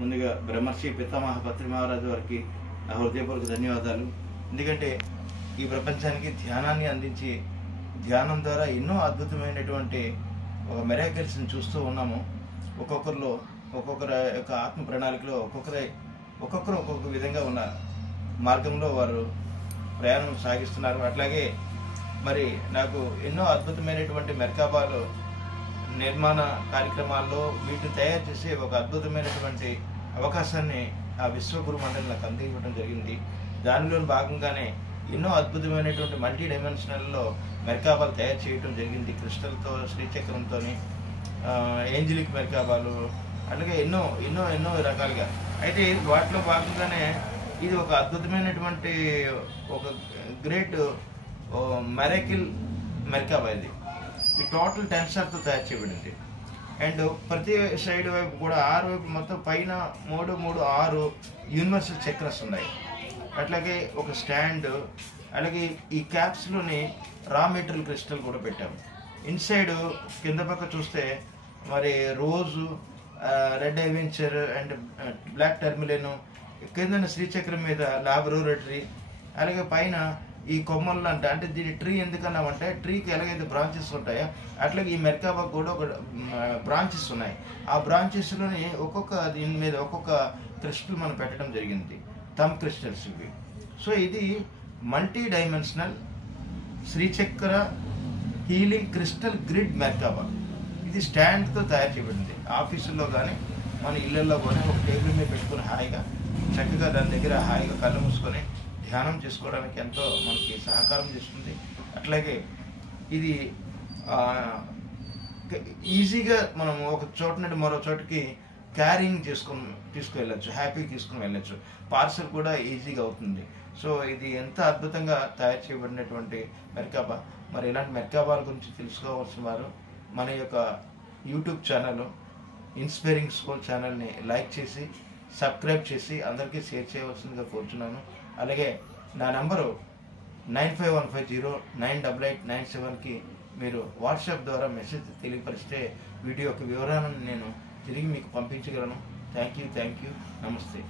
ముందుగా బ్రహ్మర్షి పితామహ పత్రి మహారాజు వారికి నా హృదయపూర్వక ధన్యవాదాలు. ఎందుకంటే ఈ ప్రపంచానికి ధ్యానాన్ని అందించి ధ్యానం ద్వారా ఎన్నో అద్భుతమైనటువంటి ఒక మిరాకిల్స్ని చూస్తూ ఉన్నాము. ఒక్కొక్కరి యొక్క ఆత్మ ప్రణాళికలో ఒక్కొక్కరు ఒక్కొక్క విధంగా ఉన్న మార్గంలో వారు ప్రయాణం సాగిస్తున్నారు. అట్లాగే మరి నాకు ఎన్నో అద్భుతమైనటువంటి మెర్కాబాలో నిర్మాణ కార్యక్రమాల్లో వీటిని తయారు చేసే ఒక అద్భుతమైనటువంటి అవకాశాన్ని ఆ విశ్వగురు మండలి నాకు అందించడం జరిగింది. దానిలో భాగంగానే ఎన్నో అద్భుతమైనటువంటి మల్టీ డైమెన్షనల్లో మెర్కాబాలు తయారు చేయడం జరిగింది. క్రిస్టల్తో, శ్రీచక్రంతో, ఏంజలిక్ మెర్కాబాలు, అలాగే ఎన్నో ఎన్నో ఎన్నో రకాలుగా. అయితే వాటిలో భాగంగానే ఇది ఒక అద్భుతమైనటువంటి ఒక గ్రేట్ మెరాకిల్ మెర్కాబా. ఇది టోటల్ టెన్సర్తో తయారు చేయబడింది. అండ్ ప్రతి సైడ్ వైపు కూడా 6 వైపు మొత్తం పైన 3, 6 యూనివర్సల్ చక్రస్ ఉన్నాయి. అట్లాగే ఒక స్టాండ్, అలాగే ఈ క్యాప్స్లోని రా మెటీరియల్ క్రిస్టల్ కూడా పెట్టాము. ఇన్సైడ్ కింద పక్క చూస్తే మరి రోజు, రెడ్ అడ్వెంచర్ అండ్ బ్లాక్ టర్మిలిన్, కింద శ్రీచక్రం మీద లాబొరేటరీ, అలాగే పైన ఈ కొమ్మలు అంటే దీని ట్రీ ఎందుకన్నామంటే ట్రీకి ఎలాగైతే బ్రాంచెస్ ఉంటాయో అట్లాగే ఈ మెర్కాబాకు కూడా ఒక బ్రాంచెస్ ఉన్నాయి. ఆ బ్రాంచెస్లోని దీని మీద ఒక్కొక్క క్రిస్టల్ మనం పెట్టడం జరిగింది, థమ్ క్రిస్టల్స్ ఇవి. సో ఇది మల్టీ డైమెన్షనల్ శ్రీచక్ర హీలింగ్ క్రిస్టల్ గ్రిడ్ మెర్కాబా. ఇది స్టాండ్తో తయారు చేయబడింది. ఆఫీసుల్లో కానీ మన ఇళ్లలో కానీ ఒక టేబుల్ మీద పెట్టుకుని హాయిగా చక్కగా దాని దగ్గర హాయిగా కళ్ళు మూసుకొని ధ్యానం చేసుకోవడానికి ఎంతో మనకి సహకారం చేస్తుంది. అట్లాగే ఇది ఈజీగా మనం ఒక చోట నుండి మరో చోటుకి క్యారింగ్ తీసుకువెళ్ళచ్చు, హ్యాపీగా తీసుకుని వెళ్ళచ్చు. పార్సల్ కూడా ఈజీగా అవుతుంది. సో ఇది ఎంత అద్భుతంగా తయారు చేయబడినటువంటి మెర్కాబా. మరి ఇలాంటి మెర్కాబాల గురించి తెలుసుకోవాల్సిన వారు మన యొక్క యూట్యూబ్ ఛానల్ ఇన్స్పైరింగ్ స్కూల్ ఛానల్ని లైక్ చేసి సబ్స్క్రైబ్ చేసి అందరికీ షేర్ చేయవలసిందిగా కోరుచున్నాను. అలాగే నా నంబరు 9515098897కి మీరు వాట్సాప్ ద్వారా మెసేజ్ తెలియపరిస్తే వీడియో యొక్క వివరాలను నేను తిరిగి మీకు పంపించగలను. Thank you. నమస్తే.